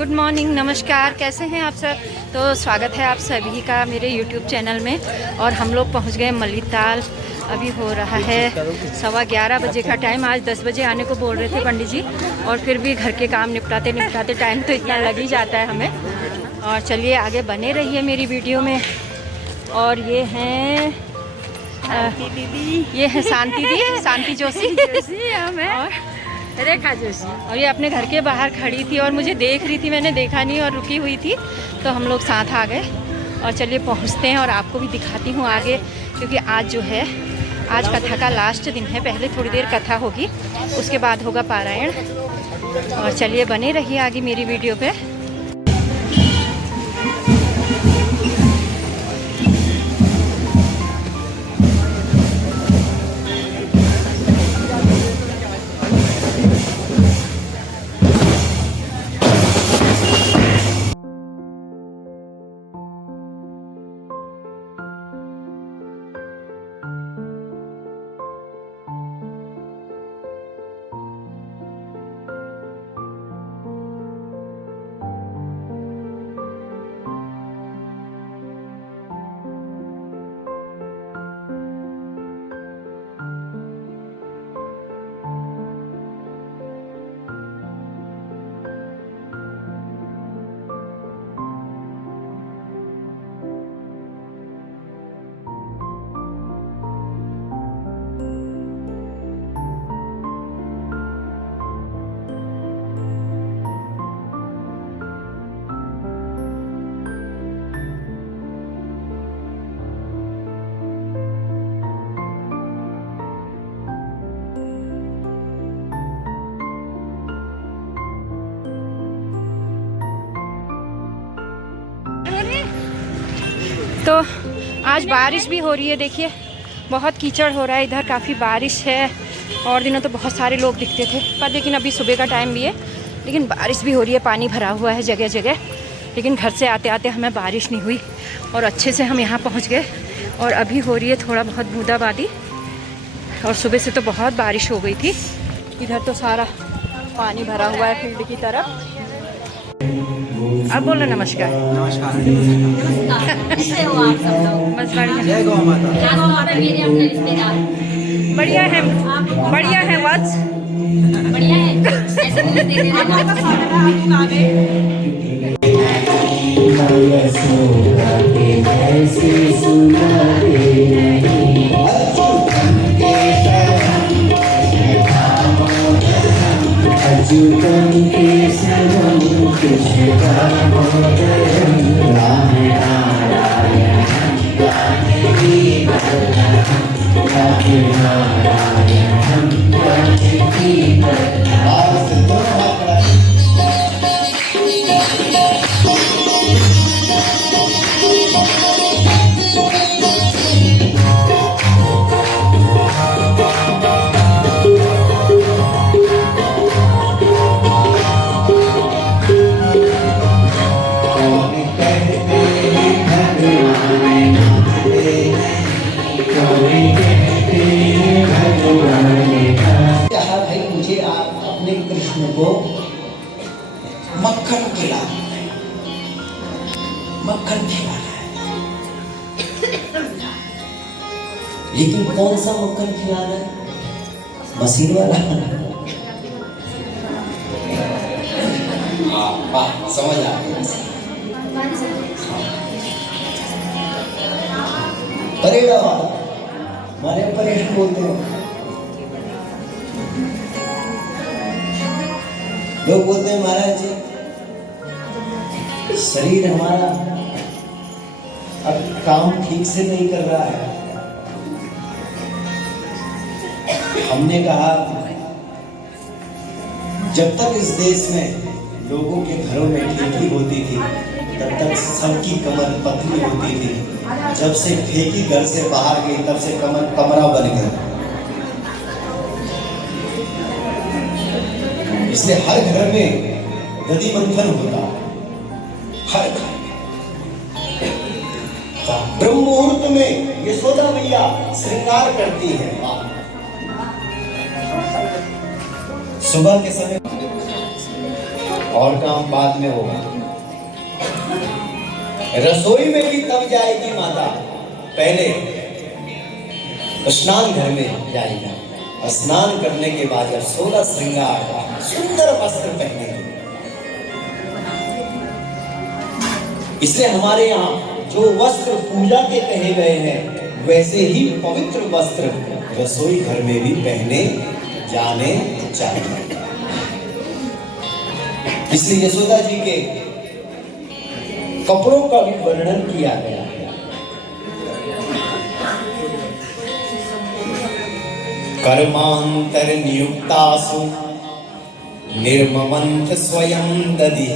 Good morning, नमस्कार। कैसे हैं आप सब? तो स्वागत है आप सभी का मेरे यूट्यूब चैनल में। और हम लोग पहुंच गए मलिताल। अभी हो रहा है 11:15 बजे का टाइम। आज 10 बजे आने को बोल रहे थे पंडित जी, और फिर भी घर के काम निपटाते निपटाते टाइम तो इतना लग ही जाता है हमें। और चलिए आगे बने रहिए मेरी वीडियो में। और ये हैं दीदी, ये है शांति दी, शांति जोशी और रेखा जोशी। और ये अपने घर के बाहर खड़ी थी और मुझे देख रही थी, मैंने देखा नहीं और रुकी हुई थी, तो हम लोग साथ आ गए। और चलिए पहुंचते हैं और आपको भी दिखाती हूँ आगे, क्योंकि आज जो है आज कथा का लास्ट दिन है। पहले थोड़ी देर कथा होगी, उसके बाद होगा पारायण। और चलिए बने रहिए आगे मेरी वीडियो पे। तो आज बारिश भी हो रही है, देखिए बहुत कीचड़ हो रहा है इधर, काफ़ी बारिश है। और दिनों तो बहुत सारे लोग दिखते थे, पर लेकिन अभी सुबह का टाइम भी है, लेकिन बारिश भी हो रही है, पानी भरा हुआ है जगह जगह। लेकिन घर से आते आते हमें बारिश नहीं हुई और अच्छे से हम यहाँ पहुँच गए। और अभी हो रही है थोड़ा बहुत बूंदाबांदी, और सुबह से तो बहुत बारिश हो गई थी। इधर तो सारा पानी भरा हुआ है फील्ड की तरफ। अब बोलो नमस्कार। नमस्कार। कैसे हो आप सब लोग? बस बढ़िया। जय गौ माता। क्या हो आप मेरे अपने रिश्तेदार? बढ़िया है, बढ़िया है। वत्स बढ़िया है। ऐसे मुझे दे देना। कृष्ण को मक्खन खिलाना है, मक्खन खिलाना है। लेकिन कौन सा मक्खन खिलाना है? मशीन वाला। समझ आ गया। परेड़ा वाला, मारे परेड़ बोलते हैं लोग, बोलते हैं महाराज जी शरीर हमारा अब काम ठीक से नहीं कर रहा है। हमने कहा जब तक इस देश में लोगों के घरों में ठेकी होती थी, तब तक सबकी कमर पतली होती थी। जब से ठेकी घर से बाहर गई, तब से कमरा बन गया। इसलिए हर घर में दधि मंथन होता, हर घर ब्रह्म मुहूर्त में यशोदा मैया श्रृंगार करती है। सुबह के समय और काम बाद में होगा। रसोई में भी तब जाएगी माता, पहले स्नान घर में जाएगा। स्नान करने के बाद जब 16 श्रृंगार सुंदर वस्त्र पहनेगी। इसलिए हमारे यहाँ जो वस्त्र पूजा के कहे गए हैं, वैसे ही पवित्र वस्त्र रसोई घर में भी पहने जाने चाहिए। इसलिए यशोदा जी के कपड़ों का भी वर्णन किया गया है। कर्मांतर नियुक्तासु निर्ममंत स्वयं दधि।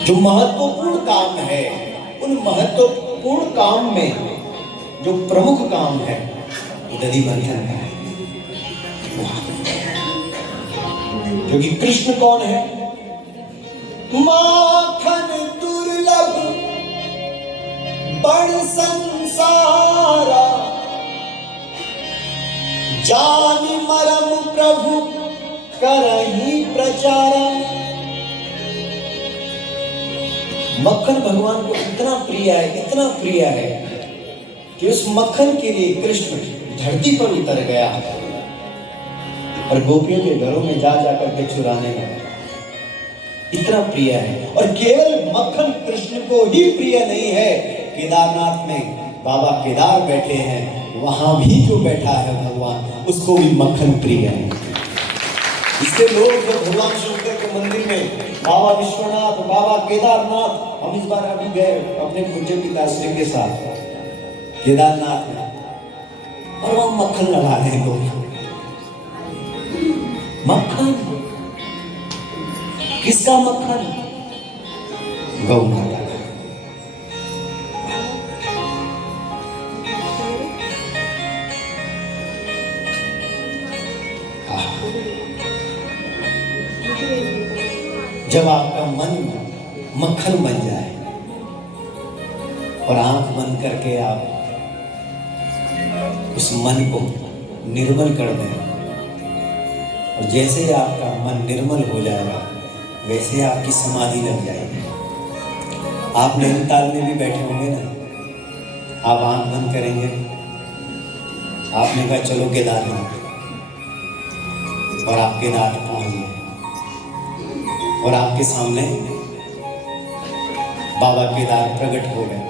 जो महत्वपूर्ण काम है, उन महत्वपूर्ण काम में जो प्रमुख काम है दधि मंथन है। क्योंकि कृष्ण कौन है? माखन दुर्लभ बड़ संसारा, जानि मरम प्रभु करहि प्रचारा। मक्खन भगवान को इतना प्रिय है, इतना प्रिय है कि उस मक्खन के लिए कृष्ण धरती पर उतर गया और गोपियों के घरों में जा जाकर के चुराने लगा। इतना प्रिय है। और केवल मक्खन कृष्ण को ही प्रिय नहीं है, केदारनाथ में बाबा केदार बैठे हैं, वहां भी जो बैठा है भगवान, उसको भी मक्खन प्रिय है। इसके लोग जब भगवान शंकर के मंदिर में बाबा विश्वनाथ, बाबा केदारनाथ, हम इस बार अभी गए अपने पूज्य पिताश्री के साथ केदारनाथ में, और वहां मक्खन लगा रहे हैं लोग। मक्खन किसका मक्खन? गौ माता का। जब आपका मन मक्खन बन जाए और आंख बंद करके आप उस मन को निर्मल कर दें, और जैसे ही आपका मन निर्मल हो जाएगा, वैसे आपकी समाधि लग जाएगी। आप नैनीताल में भी बैठे होंगे ना, आप आंख बंद करेंगे, आपने कहा चलो केदारनाथ, और आप केदारनाथ पहुंच गए, और आपके सामने बाबा केदार प्रकट हो गए,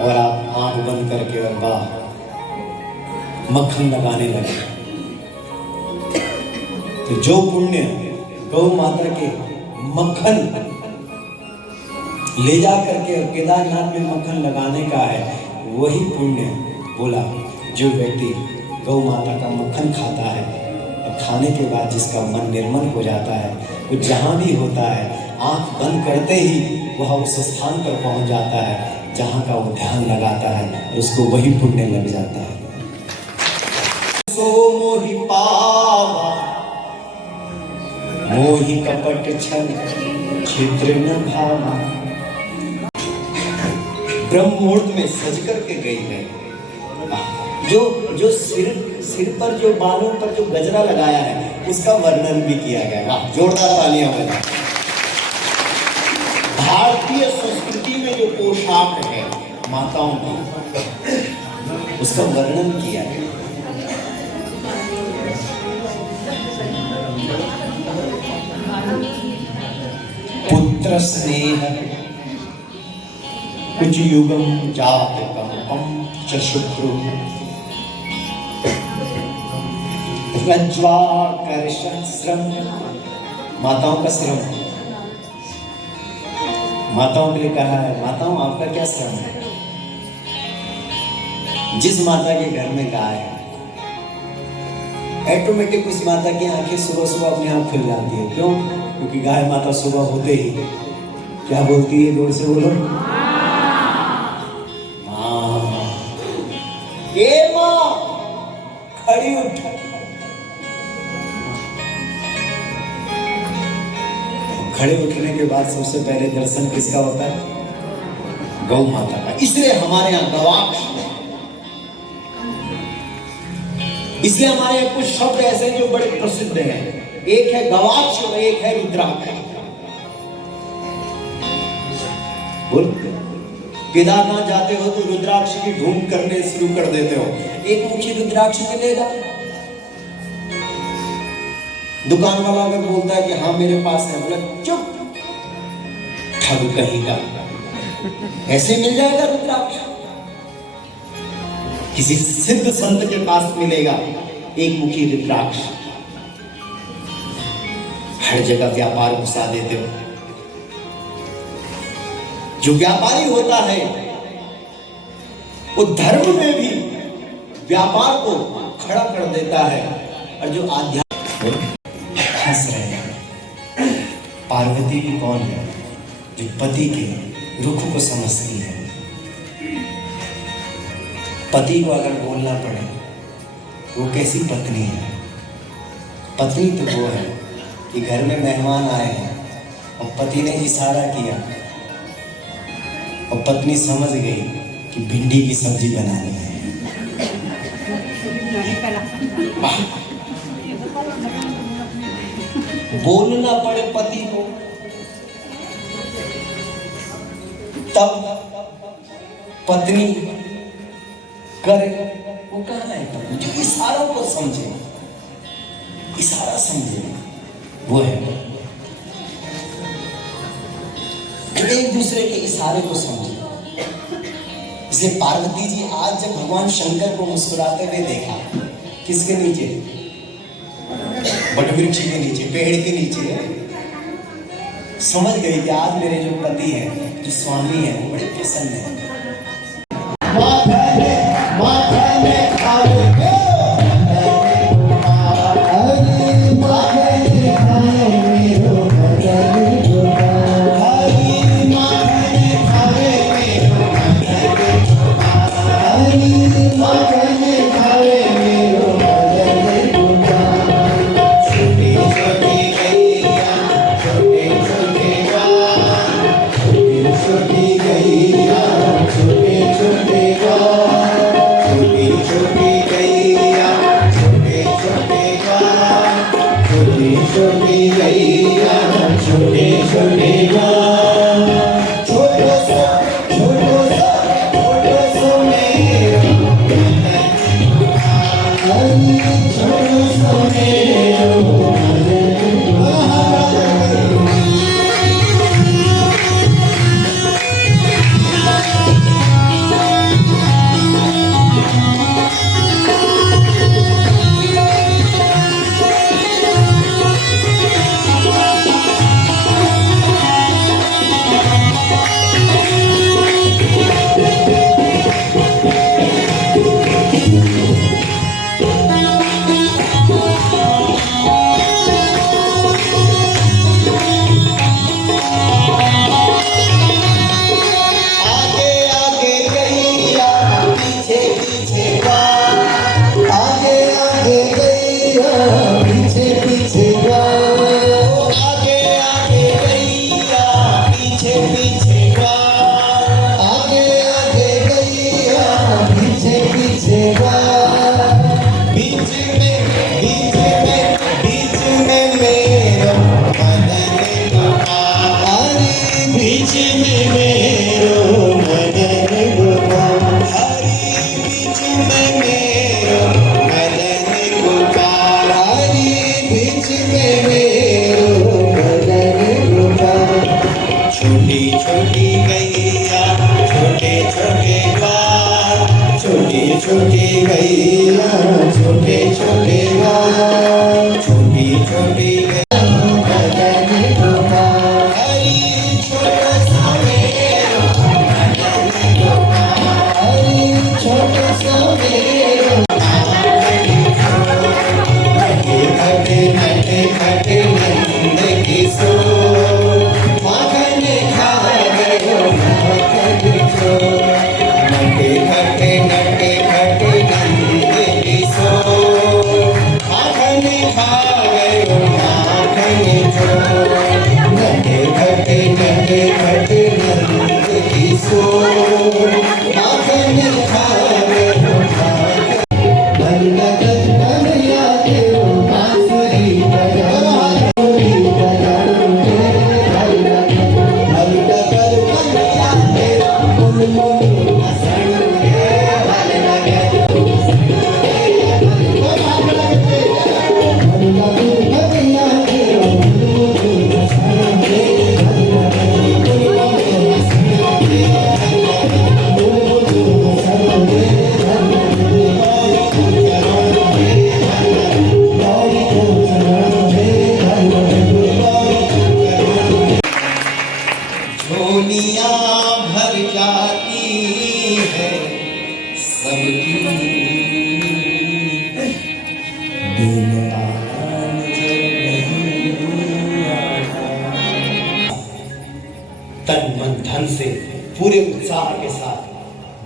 और आप आंख बंद करके और बाहर मक्खन लगाने लगे। तो जो पुण्य गौ माता के मक्खन ले जा करके केदारनाथ में मक्खन लगाने का है, वही पुण्य बोला जो व्यक्ति गौ माता का मक्खन खाता है, और खाने के बाद जिसका मन निर्मल हो जाता है, वो जहाँ भी होता है आंख बंद करते ही वह उस स्थान पर पहुंच जाता है जहाँ का वो ध्यान लगाता है, उसको वही पुण्य लग जाता है। सो मोहि पावा मोहि कपट छल छिद्र न भावा। ब्रह्म मुहूर्त में सज करके गई है। जो सिर पर जो बालों पर जो गजरा लगाया है, उसका वर्णन भी किया गया। वाह, जोरदार तालियां बजाएं। भारतीय संस्कृति में जो पोशाक है माताओं का, उसका वर्णन किया गया। पुत्र स्नेह कुछ युगम जात कंपम च शुक्रु रज्ज्वाकर्षण श्रम। माताओं का श्रम, माताओं के लिए कहा है, माताओं आपका क्या श्रम है? जिस माता के घर में गाय है, ऑटोमेटिक उस माता की आंखें सुबह सुबह अपने आप खुल जाती है। क्यों? क्योंकि गाय माता सुबह होते ही क्या बोलती है? जोर से बोलो, हाँ। ए माँ खड़ी उठ। खड़े उठने के बाद सबसे पहले दर्शन किसका होता है? गौ माता का। इसलिए हमारे यहाँ गवाक्ष इसलिए हमारे कुछ शब्द ऐसे हैं जो बड़े प्रसिद्ध हैं। एक है गवाक्ष और एक है रुद्राक्ष। बोल, केदारनाथ जाते हो तो रुद्राक्ष की ढूंढ करने शुरू कर देते हो। एक मुखी रुद्राक्ष मिलेगा। दुकान वाला अगर बोलता है कि हाँ मेरे पास है, बोला चुप, ठग कहीं का, ऐसे मिल जाएगा रुद्राक्ष। किसी सिद्ध संत के पास मिलेगा एक मुखी रुद्राक्ष। हर जगह व्यापार घुसा देते हो। जो व्यापारी होता है वो धर्म में भी व्यापार को खड़ा कर देता है। और जो आध्यात्म हंस रहे हैं, पार्वती भी कौन है जो पति के रुख को समझती है। पति को अगर बोलना पड़े वो कैसी पत्नी है। पत्नी तो वो है कि घर में मेहमान आए हैं और पति ने इशारा किया और पत्नी समझ गई कि भिंडी की सब्जी बनानी है। बोलना पड़े पति को तब पत्नी करे, वो कहना है पत्नी जो इशारों को समझे, इशारा समझे, वो है जो एक दूसरे के इशारे को समझे। इसलिए पार्वती जी आज जब भगवान शंकर को मुस्कुराते हुए देखा, किसके नीचे? वटवृक्ष के नीचे, पेड़ के नीचे, समझ गई कि आज मेरे जो पति हैं, जो स्वामी हैं, वो बड़े प्रसन्न हैं। छोटी गैया छोटे छोटे गाय छोटी छोटी खटे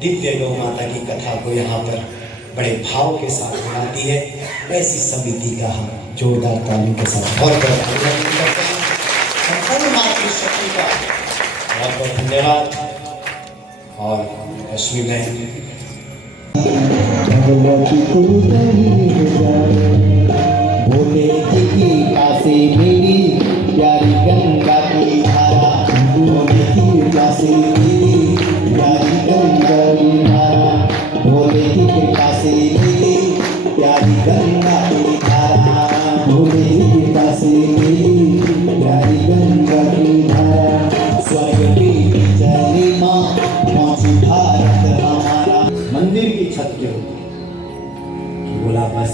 दिव्य गौ माता की कथा को यहाँ पर बड़े भाव के साथ बनाती है। ऐसी समिति का हम जोरदार ताली के साथ बहुत बहुत अभिनंदन करते हैं। संपूर्ण मातृशक्ति का बहुत बहुत धन्यवाद। और रश्मि बहन भोले की कृपा से मेरी प्यारी गंगा की धारा, भोले की कृपा से मेरी प्यारी गंगा की धारा, भोले की कृपा से मेरी प्यारी गंगा की धारा, भोले की कृपा से मेरी प्यारी गंगा की धारा। स्वर्ग की जय माँ पहुँची भारत हमारा। मंदिर की छत के ऊपर बोला, बस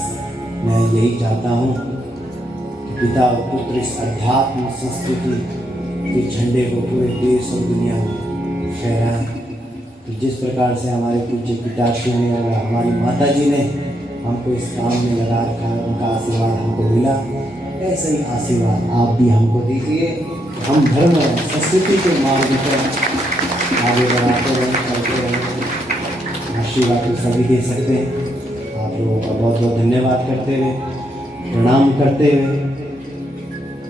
मैं यही चाहता हूँ कि पिता और पुत्र इस अध्यात्म संस्कृति के झंडे को पूरे देश और दुनिया में फहराएं। तो जिस प्रकार से हमारे पूज्य पिताश्री ने और हमारी माता जी ने हमको इस काम में लगा रखा है, उनका आशीर्वाद हमको मिला, ऐसा ही आशीर्वाद आप भी हमको दीजिए। हम धर्म और संस्कृति के मार्ग पर आगे बढ़ाते रहें, करते रहें। आशीर्वाद तो सभी दे सकते हैं। आप लोगों का बहुत बहुत धन्यवाद करते हुए, प्रणाम करते हुए,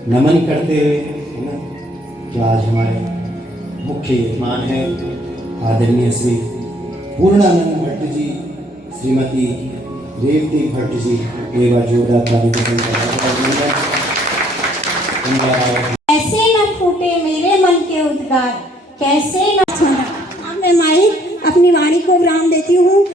नमन करते हुए, है ना, जो आज हमारे मुख्य यजमान है आदरणीय श्री पूर्णानंद भट्ट जी, श्रीमती रेवती भट्ट जी, एक बार जोरदार ताली के साथ कैसे न फूटे मेरे मन के उद्गार, कैसे न। अब मैं मालिक अपनी वाणी को विराम देती हूँ।